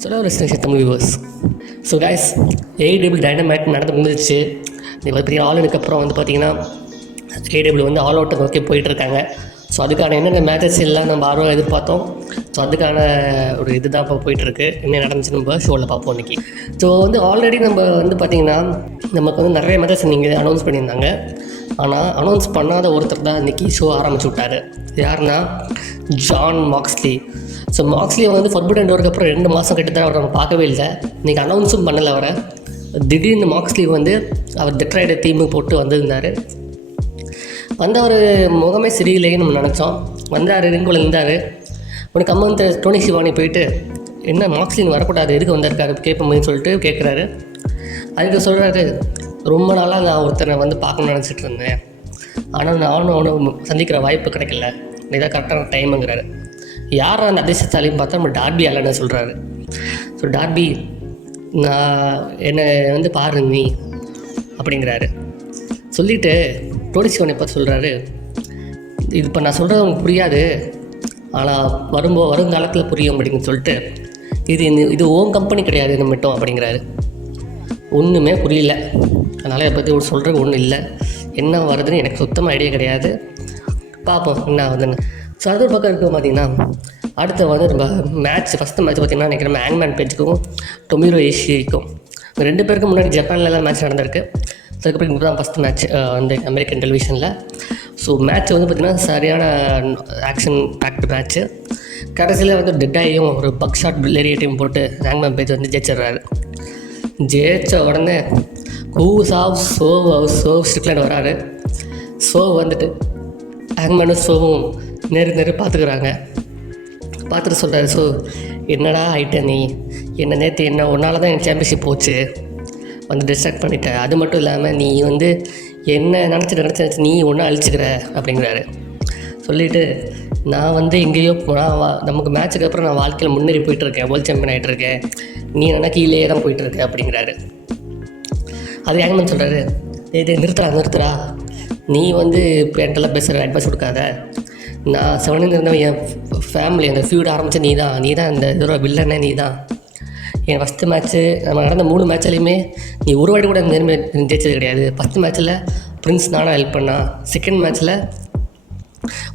சொல்ல ஒரு சில Tamil viewers. So guys, AW dynamite நடந்து முடிஞ்சிச்சு. இப்போ பெரிய ஆளுக்கு அப்புறம் வந்து பார்த்திங்கன்னா ஏடபிள்யூ வந்து ஆல் அவுட்டை நோக்கி போயிட்டுருக்காங்க. ஸோ அதுக்கான என்னென்ன மேட்சஸ் எல்லாம் நம்ம ஆர்வம் எதிர்பார்த்தோம். ஸோ அதுக்கான ஒரு இது தான் இப்போ போயிட்டுருக்கு. என்ன நடந்துச்சு நம்ம ஷோவில் பார்ப்போம் இன்றைக்கி. ஸோ வந்து ஆல்ரெடி நம்ம வந்து பார்த்திங்கன்னா நமக்கு வந்து நிறைய மேட்சஸ் நீங்கள் அனௌன்ஸ் பண்ணியிருந்தாங்க. ஆனால் அனௌன்ஸ் பண்ணாத ஒருத்தர் தான் இன்றைக்கி ஷோ ஆரம்பிச்சு விட்டார். யாருன்னா ஜான் மாக்ஸ்லி. ஸோ மாக்ஸ்லியை வந்து ஃபர்பிடன் டோருக்கு அப்புறம் 2 மாதம் கிட்ட அவரை நம்ம பார்க்கவே இல்லை. இன்றைக்கி அனௌன்ஸும் பண்ணலை அவரை. திடீர்னு மாக்ஸ்லி வந்து அவர் டெட்ராய்டு தீமுக்கு போட்டு வந்திருந்தார். வந்தவர் முகமே சரியில்லைன்னு நம்ம நினச்சோம். வந்தார், ரிங்குள்ள இருந்தார். உனக்கு அம்மன் டோனி சிவானி போயிட்டு என்ன மாக்ஸ்லின்னு வரக்கூடாது, எதுக்கு வந்திருக்காரு கேட்போம்னு சொல்லிட்டு கேட்குறாரு. அதுக்கு சொல்கிறாரு, ரொம்ப நாளாக நான் ஒருத்தனை வந்து பார்க்கணும்னு நினச்சிட்டு இருந்தேன், ஆனால் நானும் அவனை சந்திக்கிற வாய்ப்பு கிடைக்கல, இதான் கரெக்டான டைமுங்கிறாரு. யார் அந்த அதிர்ஷ்டத்தாலையும் பார்த்தா நம்ம டார்பி அல்லன்னு சொல்கிறாரு. ஸோ டார்பி, நான் என்னை வந்து பாரு நீ அப்படிங்கிறாரு. சொல்லிவிட்டு டோனி சிவானை பார்த்து சொல்கிறாரு, இது இப்போ நான் சொல்கிறது உங்களுக்கு புரியாது, ஆனால் வருங்காலத்தில் புரியும் அப்படின்னு சொல்லிட்டு, இது ஓன் கம்பெனி கிடையாது இது மட்டும் அப்படிங்கிறாரு. ஒன்றுமே புரியல. அதனால் இதை பற்றி சொல்கிறது ஒன்றும் இல்லை. என்ன வருதுன்னு எனக்கு சுத்தமாக ஐடியா கிடையாது. பார்ப்போம் என்ன ஆகுதுன்னு. ஸோ அது ஒரு பக்கம் இருக்கும். பார்த்திங்கன்னா அடுத்த வந்து நம்ம ஃபஸ்ட்டு மேட்ச் பார்த்திங்கன்னா நினைக்கிறேன் ஹேங்மேன் பேஜுக்கும் டொமிரோ ஏஷிக்கும் 2 பேருக்கு முன்னாடி ஜப்பான்லலாம் மேட்ச் நடந்திருக்கு. ஸோ அதுக்கப்புறம் இப்போ தான் ஃபஸ்ட் மேட்ச் வந்து அமெரிக்கன் டெலிவிஷனில். ஸோ மேட்ச் வந்து பார்த்திங்கன்னா சரியான ஆக்ஷன் பேக்டு மேட்ச்சு. கடைசியில் வந்து டெட்டாயும் ஒரு பக் ஷாட் லேரியட்டையும் போட்டு ஹேங்மேன் பேஜ் வந்து ஜெயிச்சிடுறாரு. ஜெயிச்ச உடனே சோவ் ஸ்ட்ரிக்லைன் வராரு. சோவ் வந்துட்டு ஹேங்மேனும் சோவும் நேரு பார்த்துக்கிறாங்க. பார்த்துட்டு சொல்கிறாரு, ஸோ என்னடா ஆகிட்ட நீ, என்ன நேற்று என்ன ஒன்றால் தான் என் சாம்பியன்ஷிப் போச்சு, வந்து டிஸ்ட்ராக்ட் பண்ணிட்ட. அது மட்டும் இல்லாமல் நீ வந்து என்ன நினச்சி நீ ஒன்றும் அழிச்சிக்கிற அப்படிங்கிறாரு. சொல்லிவிட்டு நான் வந்து எங்கேயோ நமக்கு மேட்ச்சுக்கு அப்புறம் நான் வாழ்க்கையில் முன்னேறி போயிட்டுருக்கேன், வேர்ல்டு சாம்பியன் ஆகிட்டுருக்கேன், நீ என்ன கீழே தான் போயிட்டுருக்க அப்படிங்கிறாரு. அது ஹேங்மேன் சொல்கிறாரு, இது நிறுத்துறா, நீ வந்து இப்போ என்கிட்டலாம் பேசுகிற அட்வைஸ் கொடுக்காத, நான் 7 இருந்தவன், என் ஃபேமிலி அந்த ஃபியூட் ஆரம்பித்த நீ தான் இந்த இதோட வில்லனே நீ தான். என் ஃபஸ்ட்டு மேட்ச்சு நம்ம நடந்த 3 மேட்ச்லேயுமே நீ ஒரு வாட்டி கூட நேர்மை ஜெயிச்சது கிடையாது. ஃபஸ்ட்டு மேட்ச்சில் பிரின்ஸ் நானாக ஹெல்ப் பண்ணா, செகண்ட் மேட்ச்சில்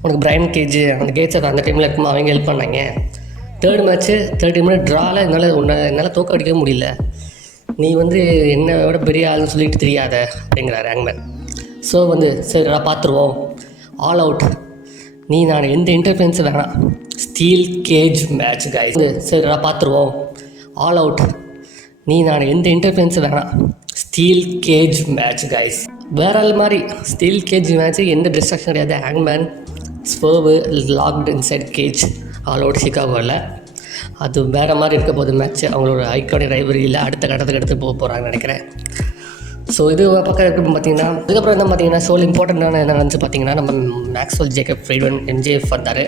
உனக்கு பிரைன் கேஜ் அந்த கேட்ஸ் அந்த டைமில் இருக்குமா அவங்க ஹெல்ப் பண்ணாங்க. தேர்ட் மேட்ச்சு 30 மினிட் ட்ராவில் என்னால் தோக்க அடிக்கவே முடியல, நீ வந்து என்னோட பெரிய ஆளுன்னு சொல்லிட்டு தெரியாத அப்படிங்கிறாரு ஹேங்மேன். ஸோ வந்து சரிடா பார்த்துருவோம், ஆல் அவுட், நீ நான் எந்த இன்டர்ஃபரன்ஸும் வேணாம், ஸ்டீல் கேஜ் மேட்ச் கைஸ். சரிடா பார்த்துருவோம், ஆல் அவுட், நீ நான் எந்த இன்டர்ஃபரன்ஸும் வேணாம், ஸ்டீல் கேஜ் மேட்ச் கைஸ். வேற ஆள் மாதிரி ஸ்டீல் கேஜ் மேட்ச்சு, எந்த டிஸ்ட்ராக்ஷன் கிடையாது. ஹேங்மேன் Swerve locked inside cage, All Out சிகாகோவில். அது வேறு மாதிரி இருக்க போகுது மேட்ச்சு. அவங்களோட ஐகானிக் ரைவரியில் அடுத்த கட்டத்துக்கு எடுத்து போகிறாங்கன்னு நினைக்கிறேன். ஸோ இது பக்கம் இருக்குது. பார்த்திங்கன்னா அதுக்கப்புறம் என்ன பார்த்திங்கன்னா ஷோல் இம்பார்ட்டண்ட்டான என்ன நினச்சி பார்த்திங்கன்னா நம்ம மேக்ஸ்வெல் ஜேக்கப் ஃப்ரீட்மேன் MJF வந்தார்.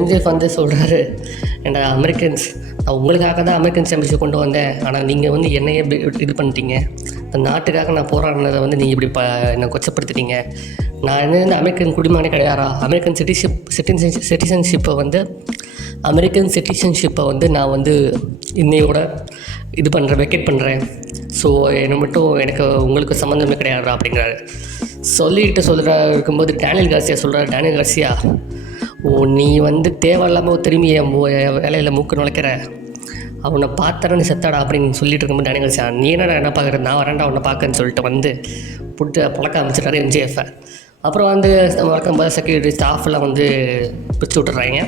MJF வந்து சொல்கிறாரு, ஏன்னா அமெரிக்கன்ஸ், நான் உங்களுக்காக தான் அமெரிக்கன் சாம்பியன்ஷிப் கொண்டு வந்தேன், ஆனால் நீங்கள் வந்து என்னையே இது பண்ணிட்டீங்க, இந்த நாட்டுக்காக நான் போராடினதை வந்து நீங்கள் இப்படி என்னை கொச்சப்படுத்திட்டீங்க. நான் என்ன அமெரிக்கன் குடிமகனே கிடையாதா, அமெரிக்கன் சிட்டிசன்ஷிப்பை வந்து நான் வந்து இன்னையோட இது பண்ணுறேன், வெக்கேட் பண்ணுறேன். ஸோ என்னை மட்டும் எனக்கு உங்களுக்கு சம்மந்தமே கிடையாது அப்படிங்கிறாரு. சொல்லிட்டு இருக்கும்போது டேனியல் கார்சியா நீ வந்து தேவையில்லாமல் திரும்பி என் வேலையில் மூக்கு நுழைக்கிற, அவனை பார்த்தா நீ செத்தாடா அப்படின்னு சொல்லிட்டு இருக்கும்போது டேனியல் கார்சியா, நீ என்ன பார்க்குற, நான் வரேன்டா அவனை பார்க்கன்னு சொல்லிட்டு வந்து புட்டு பழக்க ஆரம்பிச்சிட்டாரு MJF-ஐ. அப்புறம் வந்து வழக்கம்போது செக்யூரிட்டி ஸ்டாஃப்லாம் வந்து பிடிச்சி விட்டுறாங்க.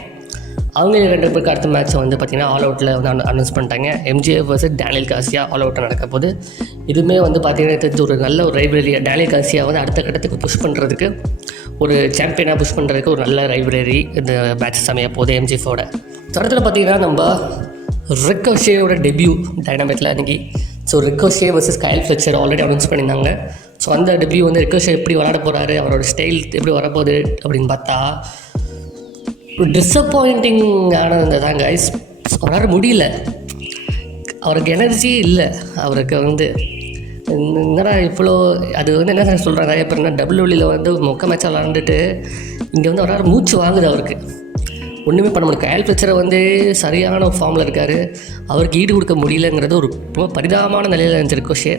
அவங்க 2 பேருக்கு அடுத்த மேட்ச்சை வந்து பார்த்திங்கன்னா ஆல் அவுட்டில் வந்து அனௌன்ஸ் பண்ணிட்டாங்க. MJF vs Daniel Garcia All அவுட்டில் நடக்க போது. இதுவுமே வந்து பார்த்திங்கன்னா தெரிஞ்சு ஒரு நல்ல ஒரு ரைவரரி. டேனியல் கார்சியா வந்து அடுத்த கட்டத்துக்கு புஷ் பண்ணுறதுக்கு, ஒரு சாம்பியனாக புஷ் பண்ணுறதுக்கு ஒரு நல்ல ரைவரரி இந்த மேட்ச் சமைய போகுது MJF-ஓட. தொடர்த்தில் பார்த்திங்கன்னா நம்ம ரிக்கோஷேயோட டெபியூ டைனமைட்டில் அன்றைக்கி. So Ricochet vs Kyle Fletcher already announce பண்ணியிருந்தாங்க. ஸோ அந்த டெபியூ வந்து ரிக்கோஷே எப்படி விளாட போகிறாரு, அவரோட ஸ்டைல் எப்படி வரப்போகுது அப்படின்னு பார்த்தா டிஸப்பாயிண்டிங் ஆனது தான் கைஸ். அவரால் முடியல, அவருக்கு எனர்ஜி இல்லை. அவருக்கு வந்து என்னடா இவ்வளோ அது வந்து என்ன சொல்கிறாங்க நிறைய பேர், என்ன WWE வந்து மொக்க மேட்சாக விளாண்டுட்டு இங்கே வந்து அவரால் மூச்சு வாங்குது அவருக்கு. ஒன்றுமே பண்ண முடியும். கயல் ஃப்ளெச்சரை வந்து சரியான ஃபார்மில் இருக்கார், அவருக்கு ஈடு கொடுக்க முடியலங்கிறது ஒரு ரொம்ப பரிதாபமான நிலையில் இருந்துச்சு ரிக்கோஷே.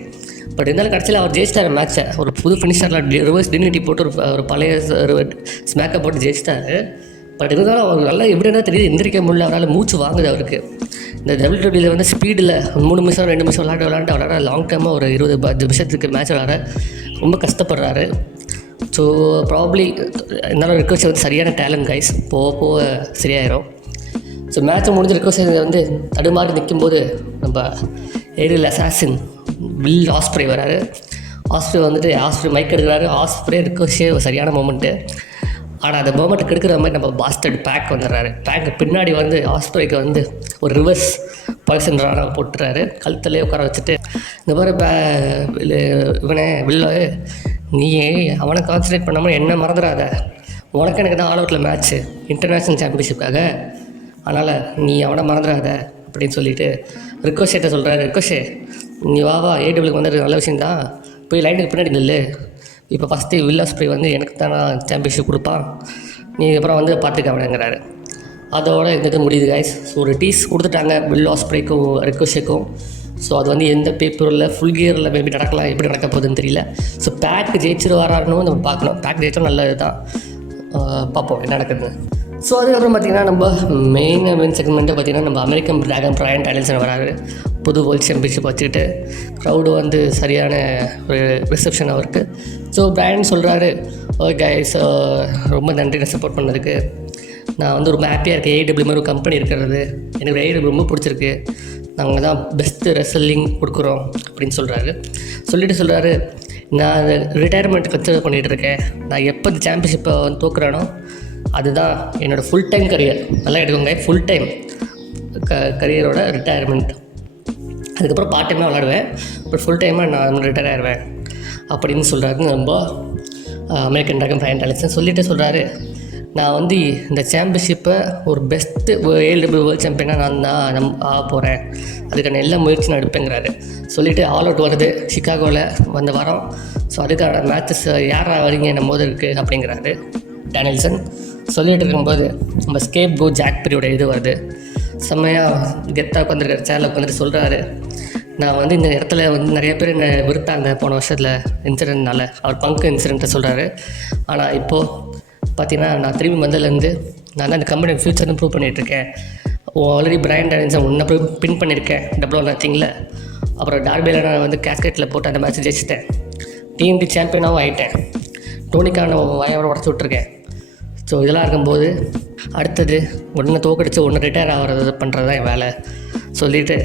பட் இருந்தாலும் கடைசியில் அவர் ஜெயிச்சிட்டார் மேட்ச்சை. ஒரு புது ஃபினிஷரில் ரிவர்ஸ் டினிட்டி போட்டு ஒரு பழைய ஸ்மேக்கை போட்டு ஜெயிச்சிட்டார். பட் இருந்தாலும் அவர் நல்லா எப்படின்னா தெரியுது, எந்திரிக்க முடியல, அவரால் மூச்சு வாங்குது அவருக்கு. இந்த WWE வந்து ஸ்பீடில் 3 நிமிஷம் 2 நிமிஷம் விளாண்டு அவரால் லாங் டைமாக ஒரு 20 நிமிஷத்துக்கு மேட்ச் விளாட ரொம்ப கஷ்டப்படுறாரு. ஸோ ப்ராப்ளி இருந்தாலும் ரிக்வஸ்ட் வந்து சரியான டேலண்ட் கைஸ், போக சரியாயிரும். ஸோ மேட்ச்சை முடிஞ்ச ரிக்வஸ்ட் வந்து தடுமாறி நிற்கும்போது நம்ம ஏரியல் அசாசின் வில் ஆஸ்ப்ரே வராரு. ஆஸ்ப்ரே வந்துட்டு மைக் எடுக்கிறாரு. ஆஸ்ப்ரே ரிக்வஸ்டே சரியான மூமெண்ட்டு. ஆனால் அந்த மூமெண்ட் கெடுக்கிற மாதிரி நம்ம பாஸ்டர்ட் பேக் வந்துடுறாரு. பேக்கு பின்னாடி வந்து ஆஸ்ப்ரேக்கு வந்து ஒரு ரிவர்ஸ் பாய்சன் ரானா போட்டுறாரு. கழுத்துலேயே உட்கார வச்சுட்டு இந்த மாதிரி இவனே வில்லோ, நீ அவனை கான்சன்ட்ரேட் பண்ணாமல் என்ன மறந்துடாத, உனக்கு எனக்கு தான் ஆல் அவுட்டில் மேட்ச்சு இன்டர்நேஷ்னல் சாம்பியன்ஷிப்காக, அதனால் நீ அவனை மறந்துடாத அப்படின்னு சொல்லிட்டு ரிக்வஸ்ட்டை சொல்கிறாரு. ரிக்வஸ்ட்டே, நீ வா ஏடபிள்யூக்கு வந்து நல்ல விஷயந்தான், போய் லைனுக்கு பின்னாடி நில்லு. இப்போ ஃபஸ்ட்டு வில் ஆஸ்ப்ரே வந்து எனக்கு தான் சாம்பியன்ஷிப் கொடுப்பான், நீ அப்புறம் வந்து பார்த்துக்க அவனுங்கிறாரு. அதோட இந்த முடியுது கைஸ். ஸோ ஒரு டீஸ் கொடுத்துட்டாங்க வில் ஆஸ்ப்ரேக்கும் ரிக்வஸ்ட்டுக்கும். ஸோ அது வந்து எந்த பேப்பரில் ஃபுல் கியரில் மேபி நடக்கலாம், எப்படி நடக்க போகுதுன்னு தெரியல. ஸோ பேக்கு ஜெயிச்சிட்டு வராருன்னு நம்ம பார்க்கணும். பேக் ஜெயிச்சோம் நல்லது தான், பார்ப்போம் என்ன நடக்குது. ஸோ அதுக்கப்புறம் பார்த்திங்கன்னா நம்ம மெயின் செக்மெண்ட்டை பார்த்திங்கன்னா நம்ம அமெரிக்கன் ட்ராகன் பிரையன் டைலன்சன் வராரு. புது வேர்ல்ட் சாம்பியன்ஷிப் வச்சுக்கிட்டு க்ரௌடு வந்து சரியான ஒரு ரிசப்ஷன் அவருக்கு. ஸோ பிரையன் சொல்கிறாரு, ஓகே கைஸ், ரொம்ப நன்றி நான் சப்போர்ட் பண்ணதுக்கு. நான் வந்து ரொம்ப ஹாப்பியாக இருக்கேன், ஏடபிள்யூ மாதிரி ஒரு கம்பெனி இருக்கிறது எனக்கு ஏடபிள்யூ ரொம்ப பிடிச்சிருக்கு, நாங்கள் தான் பெஸ்ட்டு ரெஸ்லிங் கொடுக்குறோம் அப்படின்னு சொல்கிறாரு. நான் ரிட்டையர்மெண்ட் கன்சிடர் பண்ணிகிட்டு இருக்கேன். நான் எப்போ இந்த சாம்பியன்ஷிப்பை வந்து தோக்குறானோ அதுதான் என்னோடய ஃபுல் டைம் கரியர். நல்லா எடுக்கோங்க, ஃபுல் டைம் கரியரோட ரிட்டையர்மெண்ட். அதுக்கப்புறம் பார்ட் டைமாக விளாடுவேன், பட் ஃபுல் டைமாக நான் ரிட்டையர் ஆயிடுவேன் அப்படின்னு சொல்கிறாரு நம்ம அமெரிக்கன் ட்ராகன் பிரையன் டைலன்சன். சொல்லிகிட்டே சொல்கிறாரு, நான் வந்து இந்த சாம்பியன்ஷிப்பை ஒரு பெஸ்ட்டு ஏடபிள்யூ வேர்ல்டு சாம்பியனாக நான் ஆக போகிறேன், அதுக்கான எல்லா முயற்சி நான் எடுப்பேங்கிறாரு. சொல்லிவிட்டு ஆல் அவுட் வருது சிகாகோவில் வந்து வரோம். ஸோ அதுக்கான மேட்சஸ் யாராக வரீங்க நம்ம போது இருக்குது அப்படிங்கிறாரு டேனியல்சன். சொல்லிகிட்டு இருக்கும்போது நம்ம ஸ்கேப் கோ ஜாக் பெரியோட இது வருது. செம்மையாக கெத்தாக உட்காந்துருக்காரு, சேரில் உட்காந்துட்டு சொல்கிறாரு, நான் வந்து இந்த இடத்துல வந்து நிறைய பேர் என்னை வெறுத்தாங்க போன வருஷத்தில் இன்சிடென்ட்னால, அவர் பங்கு இன்சிடென்ட்டை சொல்கிறாரு. ஆனால் இப்போது பார்த்தீங்கன்னா நான் திரும்பி வந்ததுலேருந்து நான் தான் இந்த கம்பெனி ஃப்யூச்சர்னு ப்ரூவ் பண்ணிகிட்ருக்கேன். ஆல்ரெடி பிரையன் டைலன்சன் ஒன்றை பின் பண்ணியிருக்கேன் டபுள் நத்திங்கில். அப்புறம் டார்பேல நான் வந்து கேஸ்கெட்டில் போட்டு அந்த மேட்ச் ஜெயிச்சிட்டேன், டிஎன்டி சாம்பியனாகவும் ஆகிட்டேன், டோனிக்கான வாயோட உடச்சி விட்ருக்கேன். ஸோ இதெல்லாம் இருக்கும்போது அடுத்தது ஒன்று தோக்கடிச்சு ஒன்று ரிட்டையர் ஆகிறது பண்ணுறது தான் என் வேலை. சொல்லிவிட்டு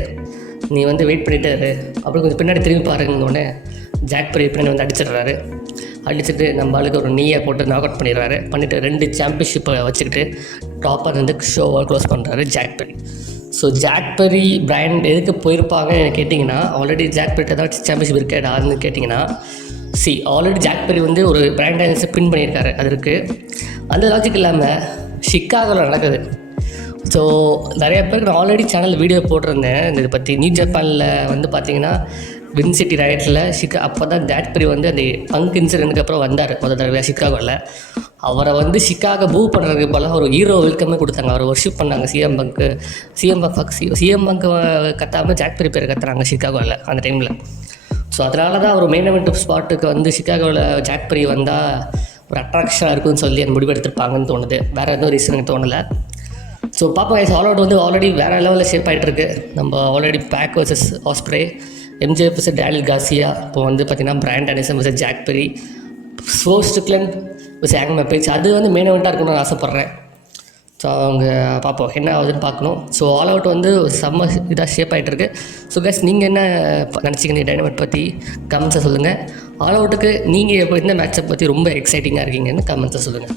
நீ வந்து வெயிட் பண்ணிகிட்டே இரு, அப்படி கொஞ்சம் பின்னாடி திரும்பி பாருங்கன்னொடனே ஜாக் பெரி பின்னாடி வந்து அடிச்சுட்டு நம்ம ஆளுக்கு ஒரு நீயை போட்டு நாக் அவுட் பண்ணிவிட்டு 2 சாம்பியன்ஷிப்பை வச்சுக்கிட்டு டாப்பாக வந்து ஷோவை க்ளோஸ் பண்ணுறாரு ஜாக் பெரி. ஸோ ஜாக் பெரி பிரையன் எதுக்கு போயிருப்பாங்கன்னு கேட்டிங்கன்னா, ஆல்ரெடி ஜாக் பெரிட்ட ஏதாச்சும் சாம்பியன்ஷிப் இருக்காடான்னு கேட்டிங்கன்னா, ஆல்ரெடி ஜாக் பெரி வந்து ஒரு பிரையன் டைலன்ஸை பின் பண்ணியிருக்காரு. அது இருக்குது. அந்த லாஜிக் இல்லாமல் சிக்காகோவில் நடக்குது. ஸோ நிறைய பேருக்கு நான் ஆல்ரெடி சேனல் வீடியோ போட்டிருந்தேன் இதை பற்றி. நியூ ஜப்பானில் வந்து பார்த்திங்கன்னா வின் சிட்டி ரைட்டில் அப்போ தான் ஜாக் பெரி வந்து அந்த பங்க் இன்சிடென்ட்டுக்கு அப்புறம் வந்தார் முதல் தடவையாக சிக்காகோவில். அவரை வந்து சிக்காகோ மூவ் பண்ணுறதுக்கு போல ஒரு ஹீரோ வெல்கமே கொடுத்தாங்க, அவரை ஒர்ஷிப் பண்ணாங்க. சிஎம் பங்க் கத்தாமல் ஜாக் பெரி பேர் கத்துறாங்க சிக்காகோவில் அந்த டைமில். ஸோ அதனால தான் ஒரு மெயின் எவென்ட் ஸ்பாட்டுக்கு வந்து சிக்காகோவில் ஜாக் பெரி வந்தால் ஒரு அட்ராக்ஷனாக இருக்குன்னு சொல்லி அந்த முடிவு எடுத்திருப்பாங்கன்னு தோணுது. வேறு எதுவும் ரீசன் எனக்கு தோணலை. ஸோ பாப்பா கைஸ், ஆல் அவுட் வந்து ஆல்ரெடி வேறு லெவலில் ஷேப் ஆகிட்டுருக்கு. நம்ம already Pac versus Ospreay, MJF vs Daniel Garcia, இப்போ வந்து பார்த்திங்கன்னா Bryan Danielson vs Jack Perry, Strickland vs ஹேங்மேன் பேஜ். அது வந்து மெயின் எவெண்ட்டாக இருக்குன்னு நான் ஆசைப்பட்றேன். ஸோ அவங்க பார்ப்போம் என்ன ஆகுதுன்னு பார்க்கணும். ஸோ ஆல் அவுட் வந்து செம்ம இதாக ஷேப் ஆகிட்டுருக்கு. ஸோ கைஸ், நீங்கள் என்ன நினச்சிங்க டைனமைட் பற்றி கமெண்ட்ஸை சொல்லுங்கள். ஆல் அவுட்டுக்கு நீங்கள் இப்போ இந்த மேட்சை பற்றி ரொம்ப எக்ஸைட்டிங்காக இருக்கீங்கன்னு கமெண்ட்ஸை சொல்லுங்கள்.